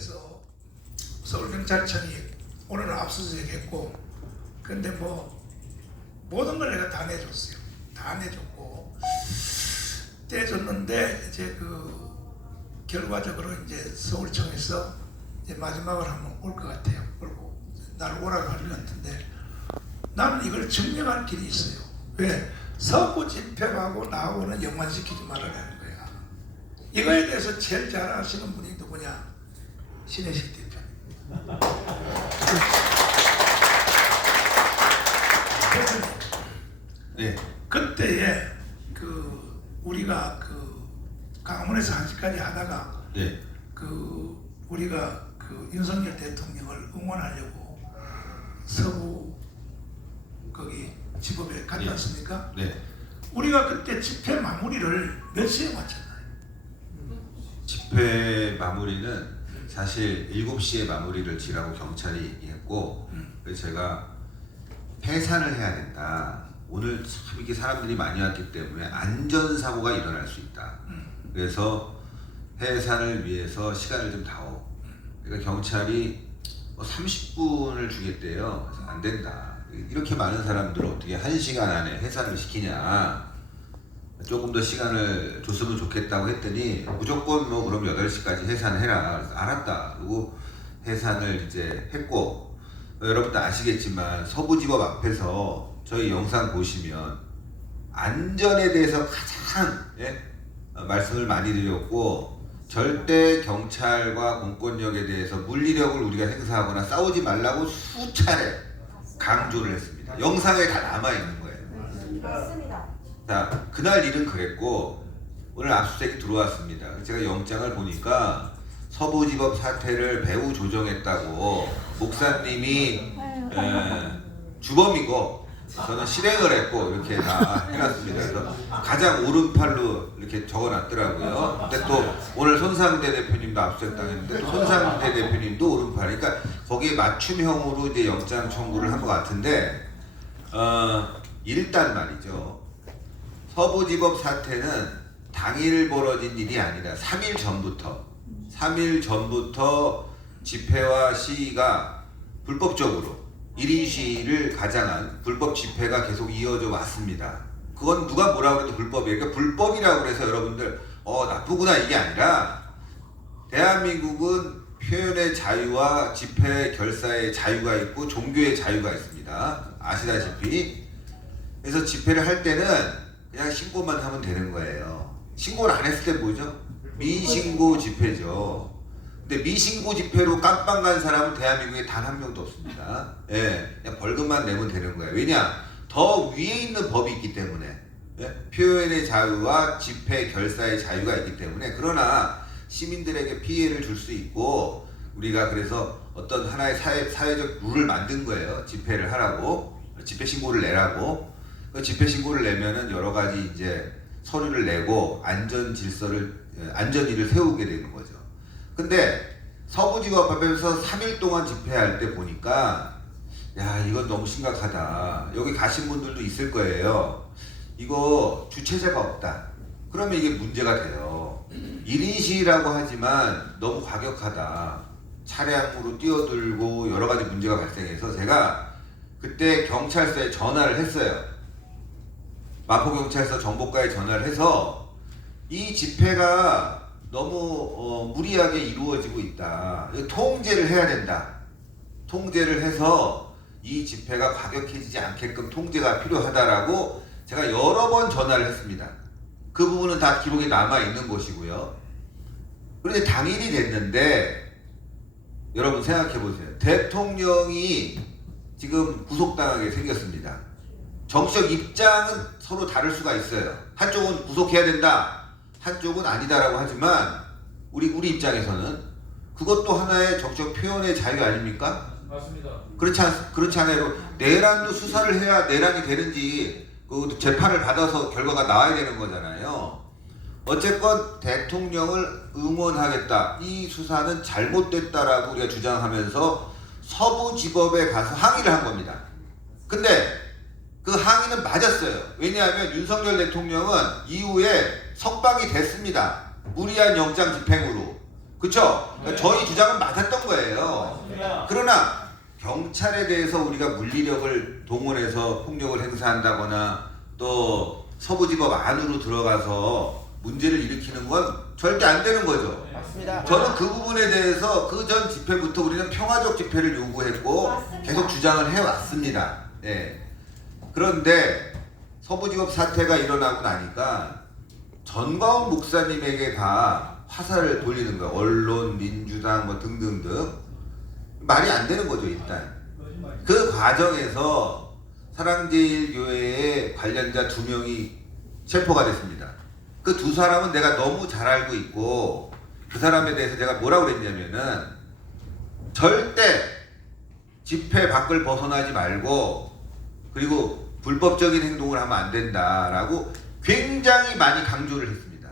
그래서 서울경찰청이 오늘은 압수수색했고, 근데 뭐 모든 걸 내가 다 내줬어요. 다 내줬고 떼줬는데 이제 그 결과적으로 이제 서울청에서 이제 마지막으로 한번 올 것 같아요. 그리고 날 오라고 할 것 같은데, 나는 이걸 증명할 길이 있어요. 왜? 서구 집회하고 나하고는 연관시키지 말아라는 거야. 이거에 대해서 제일 잘 아시는 분이 누구냐? 신혜식 대표. 네. 그때에 그 우리가 그 강원에서 한시까지 하다가 네. 그 우리가 그 윤석열 대통령을 응원하려고 서구 거기 지법에 갔지 네. 않습니까? 네. 우리가 그때 집회 마무리를 몇 시에 마쳤나요? 집회 마무리는 사실 7시에 마무리를 지라고 경찰이 얘기했고, 그래서 제가 해산을 해야 된다. 오늘 참 이렇게 사람들이 많이 왔기 때문에 안전사고가 일어날 수 있다. 그래서 해산을 위해서 시간을 좀 다오. 그러니까 경찰이 30분을 주겠대요. 그래서 안 된다. 이렇게 많은 사람들을 어떻게 1시간 안에 해산을 시키냐. 조금 더 시간을 줬으면 좋겠다고 했더니 무조건 뭐 그럼 8시까지 해산해라. 그래서 알았다. 그리고 해산을 이제 했고, 여러분도 아시겠지만 서부지법 앞에서 저희 영상 보시면 안전에 대해서 가장 말씀을 많이 드렸고, 절대 경찰과 공권력에 대해서 물리력을 우리가 행사하거나 싸우지 말라고 수차례 강조를 했습니다. 영상에 다 남아있는 거예요. 맞습니다. 자, 그날 일은 그랬고, 오늘 압수수색이 들어왔습니다. 제가 영장을 보니까 서부지법 사태를 배후 조정했다고 목사님이 주범이고 저는 실행을 했고 이렇게 다 해놨습니다. 그래서 가장 오른팔로 이렇게 적어놨더라고요. 근데 또 오늘 손상대 대표님도 압수수색 당했는데 또 손상대 대표님도 오른팔. 그러니까 거기에 맞춤형으로 이제 영장 청구를 한 것 같은데, 일단 말이죠. 서부지법 사태는 당일 벌어진 일이 아니라 3일 전부터 집회와 시위가 불법적으로 1인 시위를 가장한 불법 집회가 계속 이어져 왔습니다. 그건 누가 뭐라 그래도 불법이에요. 그러니까 불법이라고 해서 여러분들 나쁘구나 이게 아니라, 대한민국은 표현의 자유와 집회 결사의 자유가 있고 종교의 자유가 있습니다. 아시다시피. 그래서 집회를 할 때는 그냥 신고만 하면 되는 거예요. 신고를 안 했을 때 뭐죠? 미신고 집회죠. 근데 미신고 집회로 깜빵 간 사람은 대한민국에 단 한 명도 없습니다. 예, 그냥 벌금만 내면 되는 거예요. 왜냐? 더 위에 있는 법이 있기 때문에. 예? 표현의 자유와 집회 결사의 자유가 있기 때문에. 그러나 시민들에게 피해를 줄 수 있고, 우리가 그래서 어떤 하나의 사회적 룰을 만든 거예요. 집회를 하라고, 집회 신고를 내라고. 그 집회 신고를 내면은 여러 가지 이제 서류를 내고 안전위를 세우게 되는 거죠. 근데 서부지법 앞에서 3일 동안 집회할 때 보니까, 야, 이건 너무 심각하다. 여기 가신 분들도 있을 거예요. 이거 주체자가 없다. 그러면 이게 문제가 돼요. 1인 시위라고 하지만 너무 과격하다. 차량으로 뛰어들고 여러 가지 문제가 발생해서 제가 그때 경찰서에 전화를 했어요. 마포경찰서 정보과에 전화를 해서 이 집회가 너무 무리하게 이루어지고 있다. 통제를 해야 된다. 통제를 해서 이 집회가 과격해지지 않게끔 통제가 필요하다라고 제가 여러 번 전화를 했습니다. 그 부분은 다 기록에 남아있는 것이고요. 그런데 당일이 됐는데 여러분 생각해보세요. 대통령이 지금 구속당하게 생겼습니다. 정치적 입장은 서로 다를 수가 있어요. 한쪽은 구속해야 된다, 한쪽은 아니다라고 하지만 우리 입장에서는 그것도 하나의 정치적 표현의 자유 아닙니까? 맞습니다. 그렇지 않아요. 내란도 수사를 해야 내란이 되는지 그 재판을 받아서 결과가 나와야 되는 거잖아요. 어쨌건 대통령을 응원하겠다. 이 수사는 잘못됐다라고 우리가 주장하면서 서부지법에 가서 항의를 한 겁니다. 근데 그 항의는 맞았어요. 왜냐하면 윤석열 대통령은 이후에 석방이 됐습니다. 무리한 영장 집행으로. 그쵸? 그러니까 저희 주장은 맞았던 거예요. 그러나 경찰에 대해서 우리가 물리력을 동원해서 폭력을 행사한다거나 또 서부지법 안으로 들어가서 문제를 일으키는 건 절대 안 되는 거죠. 맞습니다. 저는 그 부분에 대해서 그 전 집회부터 우리는 평화적 집회를 요구했고 맞습니다. 계속 주장을 해왔습니다. 예. 그런데 서부지법 사태가 일어나고 나니까 전광훈 목사님에게 다 화살을 돌리는 거예요. 언론, 민주당 뭐 등등등. 말이 안 되는 거죠, 일단. 그 과정에서 사랑제일교회의 관련자 2명이 체포가 됐습니다. 그 두 사람은 내가 너무 잘 알고 있고 그 사람에 대해서 제가 뭐라고 그랬냐면은 절대 집회 밖을 벗어나지 말고 그리고 불법적인 행동을 하면 안 된다라고 굉장히 많이 강조를 했습니다.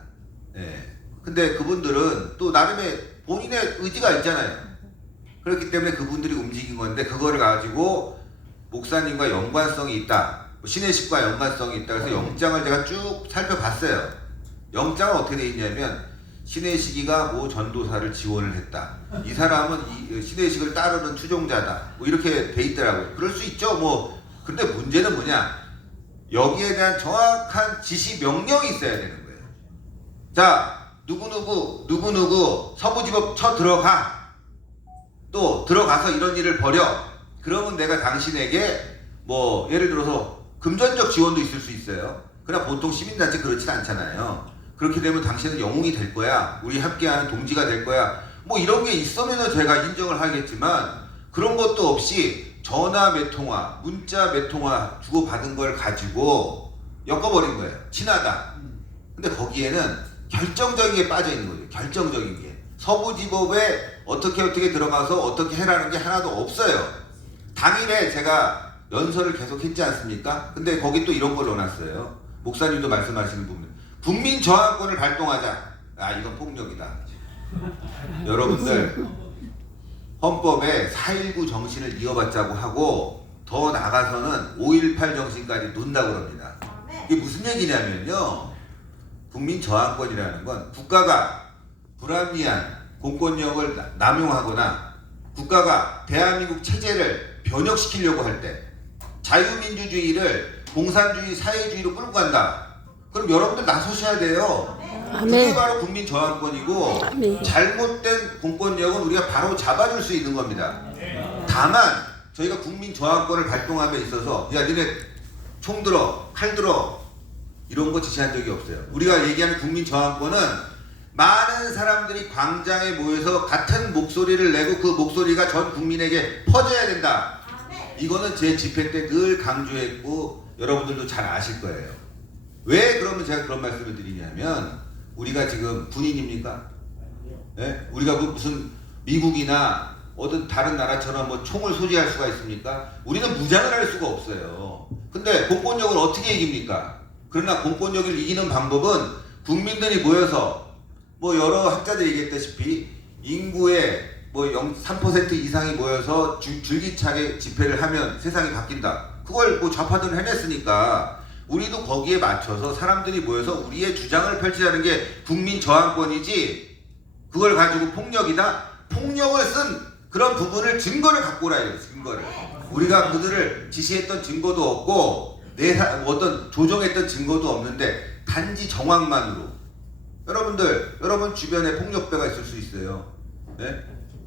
예. 근데 그분들은 또 나름의 본인의 의지가 있잖아요. 그렇기 때문에 그분들이 움직인 건데 그거를 가지고 목사님과 연관성이 있다. 신혜식과 연관성이 있다. 그래서 영장을 제가 쭉 살펴봤어요. 영장은 어떻게 돼 있냐면 신혜식이가 모 전도사를 지원을 했다. 이 사람은 이 신혜식을 따르는 추종자다. 뭐 이렇게 돼 있더라고요. 그럴 수 있죠. 뭐 근데 문제는 뭐냐? 여기에 대한 정확한 지시 명령이 있어야 되는 거예요. 자, 누구누구 서부지법 쳐 들어가. 또 들어가서 이런 일을 벌여. 그러면 내가 당신에게 뭐 예를 들어서 금전적 지원도 있을 수 있어요. 그러나 보통 시민단체 그렇진 않잖아요. 그렇게 되면 당신은 영웅이 될 거야. 우리 함께하는 동지가 될 거야. 뭐 이런 게 있으면 제가 인정을 하겠지만 그런 것도 없이 전화 몇 통화, 문자 몇 통화 주고받은 걸 가지고 엮어버린 거예요. 친하다. 근데 거기에는 결정적인 게 빠져 있는 거죠. 결정적인 게. 서부지법에 어떻게 들어가서 어떻게 해라는 게 하나도 없어요. 당일에 제가 연설을 계속 했지 않습니까? 근데 거기 또 이런 걸 넣어놨어요. 목사님도 말씀하시는 부분. 국민 저항권을 발동하자. 아, 이건 폭력이다. 여러분들, 헌법에 4.19 정신을 이어받자고 하고 더 나가서는 5.18 정신까지 논다고 그럽니다. 이게 무슨 얘기냐면요. 국민 저항권이라는 건 국가가 불합리한 공권력을 남용하거나 국가가 대한민국 체제를 변혁시키려고 할 때 자유민주주의를 공산주의, 사회주의로 끌고 간다. 그럼 여러분들 나서셔야 돼요. 그게 바로 국민 저항권이고 잘못된 공권력은 우리가 바로 잡아줄 수 있는 겁니다. 다만 저희가 국민 저항권을 발동함에 있어서 야 니네 총 들어, 칼 들어 이런 거 지시한 적이 없어요. 우리가 얘기하는 국민 저항권은 많은 사람들이 광장에 모여서 같은 목소리를 내고 그 목소리가 전 국민에게 퍼져야 된다. 이거는 제 집회 때 늘 강조했고 여러분들도 잘 아실 거예요. 왜 그러면 제가 그런 말씀을 드리냐면 우리가 지금 군인입니까? 예? 우리가 무슨 미국이나 어떤 다른 나라처럼 뭐 총을 소지할 수가 있습니까? 우리는 무장을 할 수가 없어요. 근데 공권력을 어떻게 이깁니까? 그러나 공권력을 이기는 방법은 국민들이 모여서 뭐 여러 학자들이 얘기했다시피 인구의 뭐 3% 이상이 모여서 줄기차게 집회를 하면 세상이 바뀐다. 그걸 뭐 좌파들은 해냈으니까 우리도 거기에 맞춰서 사람들이 모여서 우리의 주장을 펼치자는 게 국민 저항권이지 그걸 가지고 폭력이다? 폭력을 쓴 그런 부분을 증거를 갖고 오라 해요. 증거를. 우리가 그들을 지시했던 증거도 없고 어떤 조정했던 증거도 없는데 단지 정황만으로 여러분 주변에 폭력배가 있을 수 있어요. 네?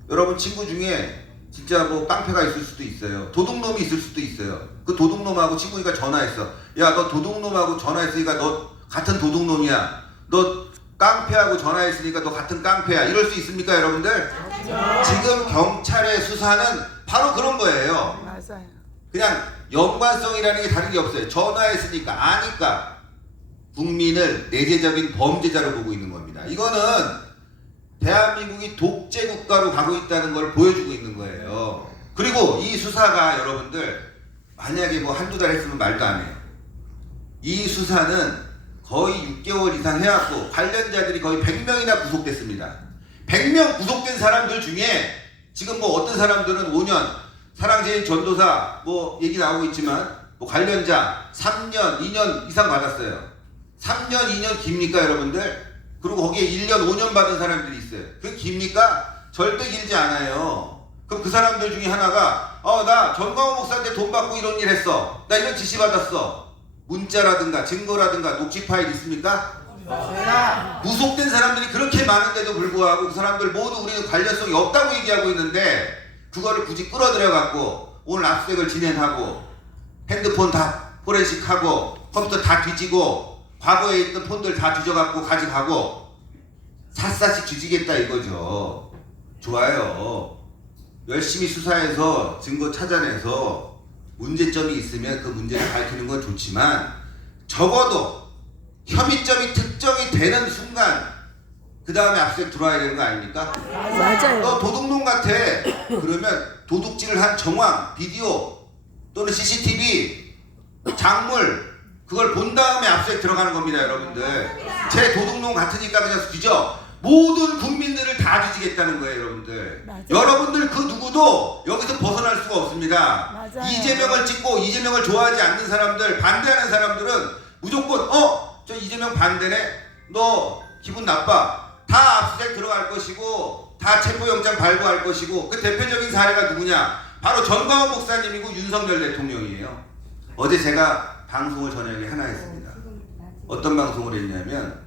여러분 친구 중에 진짜 뭐 깡패가 있을 수도 있어요. 도둑놈이 있을 수도 있어요. 그 도둑놈하고 친구니까 전화했어. 야, 너 도둑놈하고 전화했으니까 너 같은 도둑놈이야. 너 깡패하고 전화했으니까 너 같은 깡패야. 이럴 수 있습니까, 여러분들? 지금 경찰의 수사는 바로 그런 거예요. 맞아요. 그냥 연관성이라는 게 다른 게 없어요. 전화했으니까 아니까 국민을 내재적인 범죄자로 보고 있는 겁니다. 이거는 대한민국이 독재 국가로 가고 있다는 걸 보여주고 있는 거예요. 그리고 이 수사가 여러분들 만약에 뭐 한두 달 했으면 말도 안 해요. 이 수사는 거의 6개월 이상 해왔고 관련자들이 거의 100명이나 구속됐습니다. 100명 구속된 사람들 중에 지금 뭐 어떤 사람들은 5년 사랑제일 전도사 뭐 얘기 나오고 있지만 뭐 관련자 3년, 2년 이상 받았어요. 3년, 2년 깁니까 여러분들? 그리고 거기에 1년 5년 받은 사람들이 있어요. 그게 깁니까? 절대 길지 않아요. 그럼 그 사람들 중에 하나가 나 전광훈 목사한테 돈 받고 이런 일 했어, 나 이런 지시 받았어, 문자라든가 증거라든가 녹취 파일 있습니까? 무속된 사람들이 그렇게 많은데도 불구하고 그 사람들 모두 우리는 관련성이 없다고 얘기하고 있는데 그거를 굳이 끌어들여 갖고 오늘 압수수색을 진행하고 핸드폰 다 포렌식하고 컴퓨터 다 뒤지고 과거에 있던 폰들 다 뒤져갖고 가져가고 샅샅이 뒤지겠다 이거죠. 좋아요. 열심히 수사해서 증거 찾아내서 문제점이 있으면 그 문제를 밝히는 건 좋지만 적어도 혐의점이 특정이 되는 순간 그 다음에 압수수색 들어와야 되는 거 아닙니까? 맞아요. 너 도둑놈 같아. 그러면 도둑질을 한 정황, 비디오 또는 CCTV, 작물 그걸 본 다음에 압수수색 들어가는 겁니다, 여러분들. 제 도둑놈 같으니까 그냥 뒤져. 모든 국민들을 다 뒤지겠다는 거예요, 여러분들. 맞아요. 여러분들 그 누구도 여기서 벗어날 수가 없습니다. 맞아요. 이재명을 찍고 이재명을 좋아하지 않는 사람들, 반대하는 사람들은 무조건 저 이재명 반대네? 너 기분 나빠. 다 압수수색 들어갈 것이고 다 체포영장 발부할 것이고 그 대표적인 사례가 누구냐? 바로 전광훈 목사님이고 윤석열 대통령이에요. 어제 제가 방송을 저녁에 하나 했습니다. 어떤 방송을 했냐면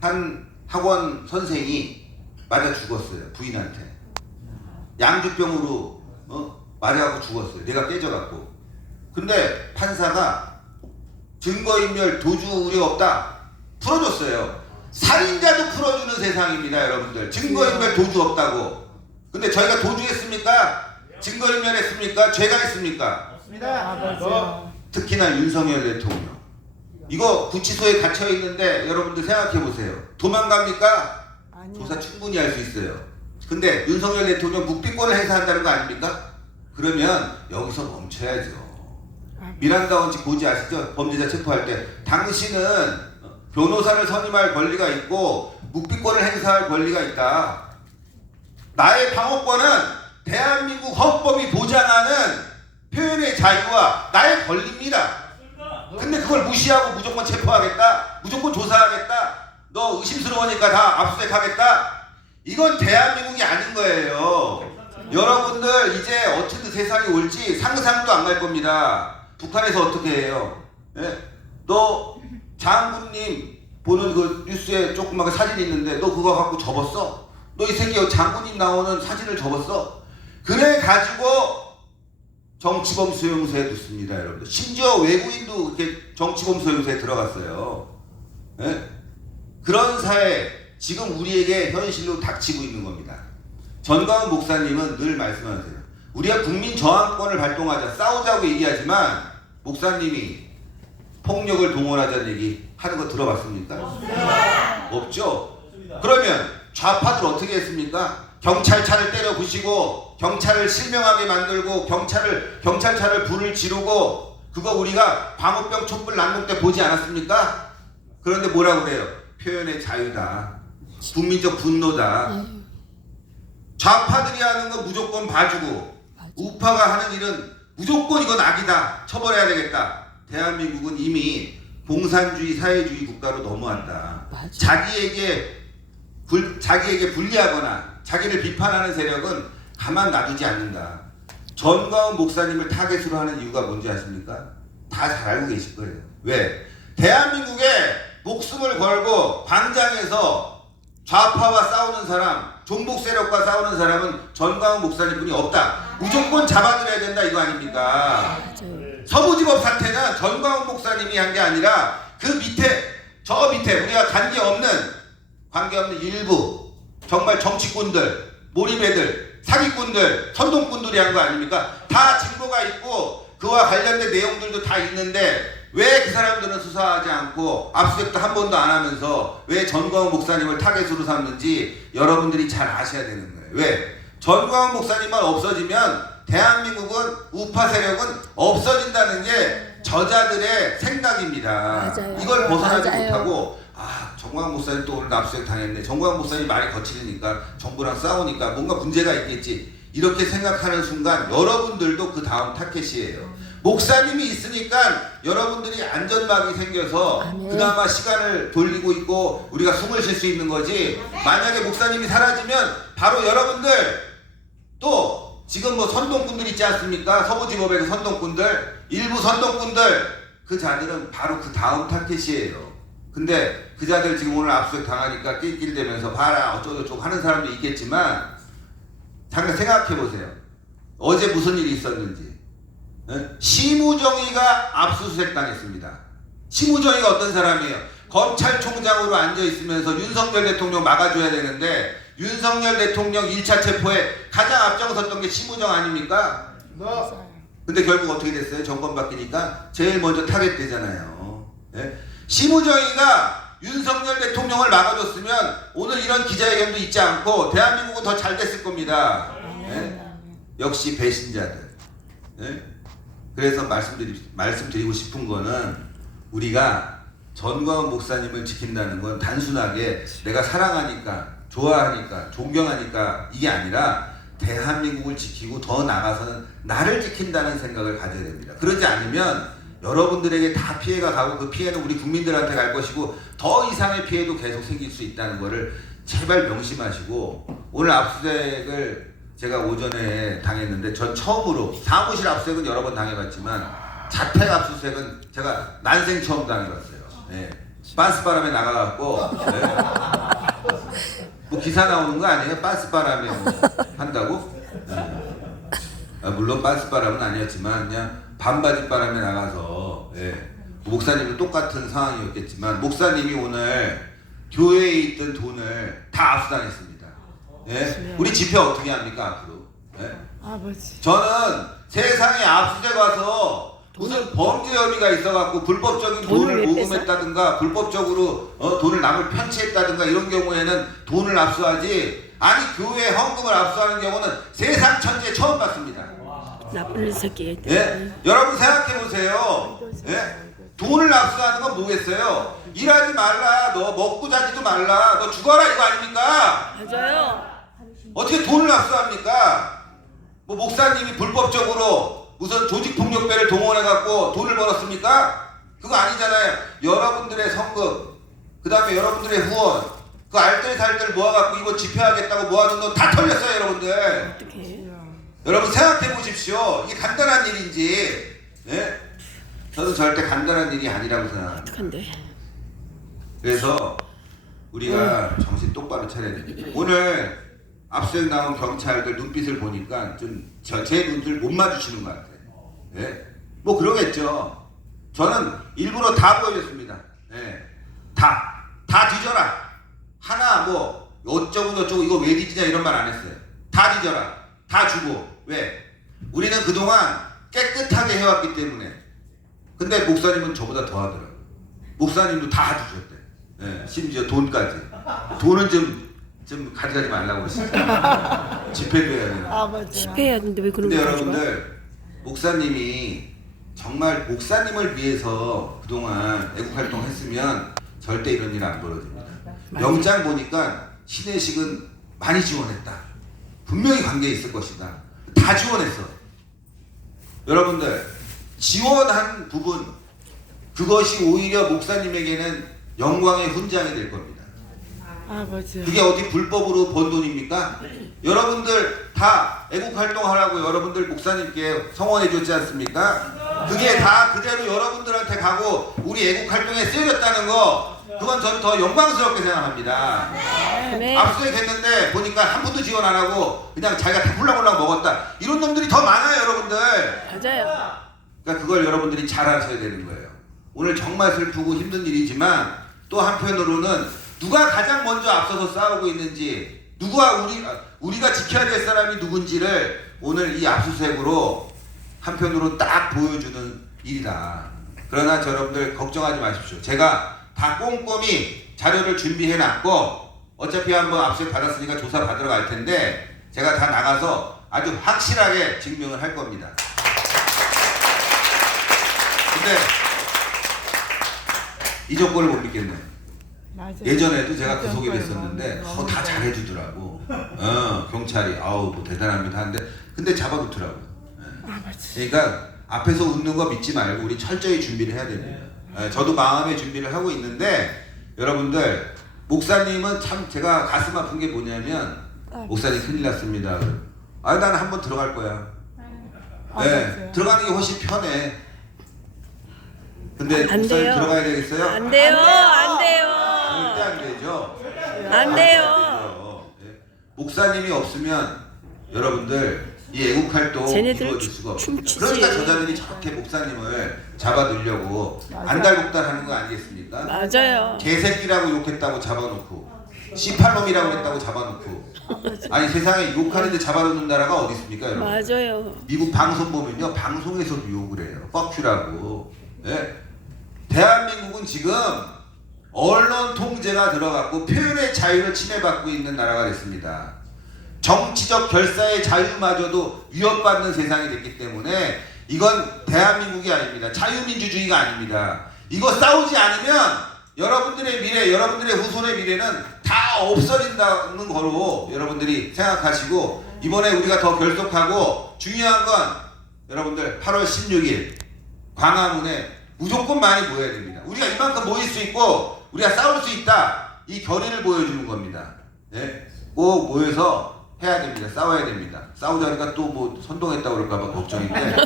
한 학원 선생이 맞아 죽었어요. 부인한테. 양주병으로 맞아갖고 죽었어요. 내가 깨져갖고. 근데 판사가 증거인멸 도주 우려 없다 풀어줬어요. 살인자도 풀어주는 세상입니다, 여러분들. 증거인멸 도주 없다고. 근데 저희가 도주했습니까? 증거인멸했습니까? 죄가 있습니까? 특히나 윤석열 대통령. 이거 구치소에 갇혀 있는데 여러분들 생각해 보세요. 도망갑니까? 아니요. 조사 충분히 할 수 있어요. 근데 윤석열 대통령 묵비권을 행사한다는 거 아닙니까? 그러면 여기서 멈춰야죠. 미란다 원칙 고지 아시죠? 범죄자 체포할 때 당신은 변호사를 선임할 권리가 있고 묵비권을 행사할 권리가 있다. 나의 방어권은 대한민국 헌법이 보장하는 표현의 자유와 나의 권리입니다. 근데 그걸 무시하고 무조건 체포하겠다, 무조건 조사하겠다, 너 의심스러우니까 다 압수수색하겠다, 이건 대한민국이 아닌 거예요. 여러분들 이제 어떻게 세상이 올지 상상도 안 갈 겁니다. 북한에서 어떻게 해요? 예? 너 장군님 보는 그 뉴스에 조그맣게 사진이 있는데 너 그거 갖고 접었어? 너 이 새끼 장군님 나오는 사진을 접었어? 그래 가지고 정치범 수용소에 뒀습니다, 여러분들. 심지어 외국인도 이렇게 정치범 수용소에 들어갔어요. 예? 그런 사회 지금 우리에게 현실로 닥치고 있는 겁니다. 전광훈 목사님은 늘 말씀하세요. 우리가 국민 저항권을 발동하자, 싸우자고 얘기하지만 목사님이 폭력을 동원하자는 얘기 하는 거 들어봤습니까? 없죠? 그러면 좌파들 어떻게 했습니까? 경찰차를 때려 부시고 경찰을 실명하게 만들고 경찰차를 불을 지르고 그거 우리가 광우병 촛불 난동 때 보지 않았습니까? 그런데 뭐라고 그래요? 표현의 자유다. 국민적 분노다. 좌파들이 하는 건 무조건 봐주고 우파가 하는 일은 무조건 이건 악이다. 처벌해야 되겠다. 대한민국은 이미 공산주의 사회주의 국가로 넘어왔다. 자기에게 불리하거나 자기를 비판하는 세력은 가만 놔두지 않는다. 전광훈 목사님을 타겟으로 하는 이유가 뭔지 아십니까? 다 잘 알고 계실 거예요. 왜? 대한민국에 목숨을 걸고 광장에서 좌파와 싸우는 사람, 종북 세력과 싸우는 사람은 전광훈 목사님뿐이 없다. 무조건 잡아들여야 된다 이거 아닙니까? 서부지법 사태는 전광훈 목사님이 한 게 아니라 그 밑에 저 밑에 우리가 관계없는 일부 정말 정치꾼들, 몰입애들, 사기꾼들, 선동꾼들이 한 거 아닙니까? 다 증거가 있고 그와 관련된 내용들도 다 있는데 왜 그 사람들은 수사하지 않고 압수수색도 한 번도 안 하면서 왜 전광훈 목사님을 타겟으로 삼는지 여러분들이 잘 아셔야 되는 거예요. 왜? 전광훈 목사님만 없어지면 대한민국은 우파 세력은 없어진다는 게 저자들의 생각입니다. 맞아요. 이걸 벗어나지 맞아요. 못하고 전광훈 목사님 또 오늘 압수수색 당했네. 전광훈 목사님 말이 거칠으니까 정부랑 싸우니까 뭔가 문제가 있겠지. 이렇게 생각하는 순간 여러분들도 그 다음 타겟이에요. 목사님이 있으니까 여러분들이 안전망이 생겨서 아멘. 그나마 시간을 돌리고 있고 우리가 숨을 쉴 수 있는 거지. 만약에 목사님이 사라지면 바로 여러분들 또 지금 뭐 선동꾼들 있지 않습니까? 서부지법의 선동꾼들, 일부 선동꾼들 그 자들은 바로 그 다음 타겟이에요. 근데 그 자들 지금 오늘 압수수색 당하니까 낄낄대면서 봐라 어쩌고저쩌고 하는 사람도 있겠지만 잠깐 생각해 보세요. 어제 무슨 일이 있었는지. 심우정의가 압수수색 당했습니다. 심우정의가 어떤 사람이에요? 검찰총장으로 앉아있으면서 윤석열 대통령 막아줘야 되는데 윤석열 대통령 1차 체포에 가장 앞장섰던 게 심우정 아닙니까? 근데 결국 어떻게 됐어요? 정권 바뀌니까 제일 먼저 타겟되잖아요. 예? 심우정의가 윤석열 대통령을 막아줬으면 오늘 이런 기자회견도 있지 않고 대한민국은 더 잘 됐을 겁니다. 예? 역시 배신자들. 예? 그래서 말씀드리고 싶은 거는 우리가 전광훈 목사님을 지킨다는 건 단순하게 내가 사랑하니까 좋아하니까 존경하니까 이게 아니라 대한민국을 지키고 더 나아가서는 나를 지킨다는 생각을 가져야 됩니다. 그러지 않으면 여러분들에게 다 피해가 가고 그 피해는 우리 국민들한테 갈 것이고 더 이상의 피해도 계속 생길 수 있다는 것을 제발 명심하시고 오늘 압수수색을 제가 오전에 당했는데 전 처음으로 사무실 압수수색은 여러 번 당해봤지만 자택 압수수색은 제가 난생 처음 당해봤어요. 예. 빤스바람에 나가갖고 뭐 기사 나오는 거 아니에요? 빤스바람에 뭐 한다고? 물론 빤스바람은 아니었지만 그냥 반바지 바람에 나가서 목사님도 똑같은 상황이었겠지만 목사님이 오늘 교회에 있던 돈을 다 압수당했습니다. 우리 집회 어떻게 합니까 앞으로? 아버지. 저는 세상에 압수수색 와서 무슨 범죄 혐의가 있어갖고 불법적인 돈을 모금했다든가 불법적으로 돈을 남을 편취했다든가 이런 경우에는 돈을 압수하지 아니 교회 헌금을 압수하는 경우는 세상 천지에 처음 봤습니다. 나쁜 새끼. 여러분 생각해 보세요. 돈을 압수하는 건 뭐겠어요? 일하지 말라, 너 먹고 자지도 말라, 너 죽어라 이거 아닙니까? 맞아요. 어떻게 돈을 압수합니까? 뭐 목사님이 불법적으로 무슨 조직폭력배를 동원해갖고 돈을 벌었습니까? 그거 아니잖아요. 여러분들의 성금, 그 다음에 여러분들의 후원, 그 알뜰살뜰 모아갖고 이거 집회하겠다고 모아둔 돈 다 털렸어요, 여러분들. 어떡해. 여러분 생각해 보십시오. 이게 간단한 일인지. 저는 절대 간단한 일이 아니라고 생각합니다. 어떡한데. 그래서 우리가 정신 똑바로 차려야 됩니다. 오늘 압수수색 나온 경찰들 눈빛을 보니까 좀 제 눈을 못 마주치는 것 같아요. 뭐 그러겠죠. 저는 일부러 다 보여줬습니다. 다 뒤져라. 하나 뭐 어쩌고 저쩌고 이거 왜 뒤지냐 이런 말 안 했어요. 다 뒤져라. 다 주고. 왜? 우리는 그동안 깨끗하게 해왔기 때문에. 근데 목사님은 저보다 더 하더라고요. 목사님도 다 주셨대. 심지어 돈까지. 돈은 좀 가져가지 말라고 그랬어요. 집회도 해야 되는. 아버지. 집회해야 되는데 왜 그런 근데 거 여러분들 목사님이 정말 목사님을 위해서 그동안 애국활동 했으면 절대 이런 일 안 벌어집니다. 영장 보니까 신혜식은 많이 지원했다. 분명히 관계 있을 것이다. 다 지원했어. 여러분들 지원한 부분 그것이 오히려 목사님에게는 영광의 훈장이 될 겁니다. 아버지. 그게 어디 불법으로 번 돈입니까? 여러분들 다 애국활동하라고 여러분들 목사님께 성원해 줬지 않습니까? 그게 다 그대로 여러분들한테 가고 우리 애국활동에 쓰여졌다는 거 그건 전 더 영광스럽게 생각합니다. 압수수색 했는데 보니까 한 푼도 지원 안 하고 그냥 자기가 다 훌랑훌랑 먹었다 이런 놈들이 더 많아요 여러분들. 맞아요. 그러니까 그걸 여러분들이 잘 아셔야 되는 거예요. 오늘 정말 슬프고 힘든 일이지만 또 한편으로는 누가 가장 먼저 앞서서 싸우고 있는지 누가 우리가 지켜야 될 사람이 누군지를 오늘 이 압수수색으로 한편으로 딱 보여주는 일이다. 그러나 여러분들 걱정하지 마십시오. 제가 다 꼼꼼히 자료를 준비해놨고 어차피 한번 압수수색 받았으니까 조사 받으러 갈 텐데 제가 다 나가서 아주 확실하게 증명을 할 겁니다. 근데 이 조건을 못 믿겠네. 맞아요. 예전에도 제가 구속이 됐었는데 다 잘해주더라고. 경찰이 아우 뭐 대단합니다 하는데 근데 잡아놓더라고요. 아버지. 그러니까 앞에서 웃는 거 믿지 말고 우리 철저히 준비를 해야 됩니다. 예, 저도 마음의 준비를 하고 있는데 여러분들 목사님은 참 제가 가슴 아픈 게 뭐냐면 목사님 큰일 났습니다. 아, 나는 한번 들어갈 거야. 네, 들어가는 게 훨씬 편해. 근데 안 목사님 돼요. 들어가야 되겠어요? 안 돼요. 안 돼요. 절대 안 되죠. 안 돼요. 네. 목사님이 없으면 여러분들 이 애국 활동 쟤네들 이루어질 수가 없어요. 춤추지. 그러니까 저자들이 저렇게 목사님을 잡아들려고 안달복달하는 거 아니겠습니까? 맞아요. 개새끼라고 욕했다고 잡아놓고 씨팔놈이라고 했다고 잡아놓고 아니 세상에 욕하는데 잡아놓는 나라가 어디 있습니까 여러분? 맞아요. 미국 방송 보면요 방송에서도 욕을 해요. 뻑큐라고. 예? 대한민국은 지금 언론 통제가 들어갔고 표현의 자유를 침해받고 있는 나라가 됐습니다. 정치적 결사의 자유마저도 위협받는 세상이 됐기 때문에 이건 대한민국이 아닙니다. 자유민주주의가 아닙니다. 이거 싸우지 않으면 여러분들의 미래, 여러분들의 후손의 미래는 다 없어진다는 거로 여러분들이 생각하시고 이번에 우리가 더 결속하고 중요한 건 여러분들 8월 16일 광화문에 무조건 많이 모여야 됩니다. 우리가 이만큼 모일 수 있고 우리가 싸울 수 있다. 이 결의를 보여주는 겁니다. 네? 꼭 모여서 해야 됩니다. 싸워야 됩니다. 싸우자니까 또 뭐 선동했다고 그럴까봐 걱정인데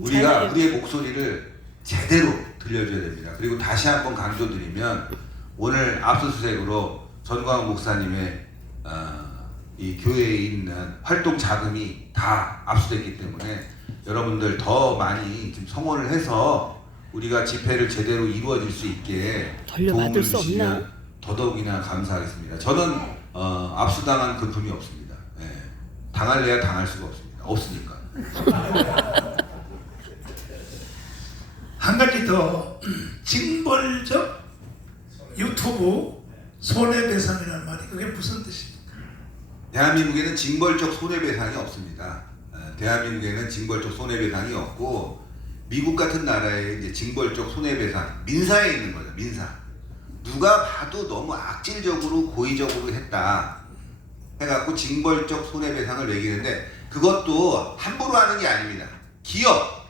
우리가 괜찮아요. 우리의 목소리를 제대로 들려줘야 됩니다. 그리고 다시 한번 강조드리면 오늘 압수수색으로 전광훈 목사님의 이 교회에 있는 활동 자금이 다 압수됐기 때문에 여러분들 더 많이 좀 성원을 해서 우리가 집회를 제대로 이루어질 수 있게 돌려받을 도움을 수 없나? 주시면 더더욱이나 감사하겠습니다. 저는 압수당한 금품이 없습니다. 예. 당할래야 당할 수가 없습니다. 없으니까. 한 가지 더 징벌적 유튜브 손해배상이라는 말이 그게 무슨 뜻입니까? 대한민국에는 징벌적 손해배상이 없습니다. 대한민국에는 징벌적 손해배상이 없고 미국 같은 나라에 이제 징벌적 손해배상 민사에 있는 거죠. 민사. 누가 봐도 너무 악질적으로 고의적으로 했다 해갖고 징벌적 손해배상을 매기는데 그것도 함부로 하는 게 아닙니다. 기업,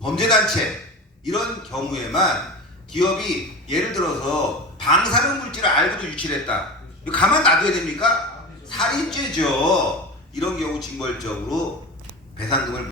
범죄단체 이런 경우에만 기업이 예를 들어서 방사능 물질을 알고도 유치를 했다. 이거 가만 놔둬야 됩니까? 살인죄죠. 이런 경우 징벌적으로 배상금을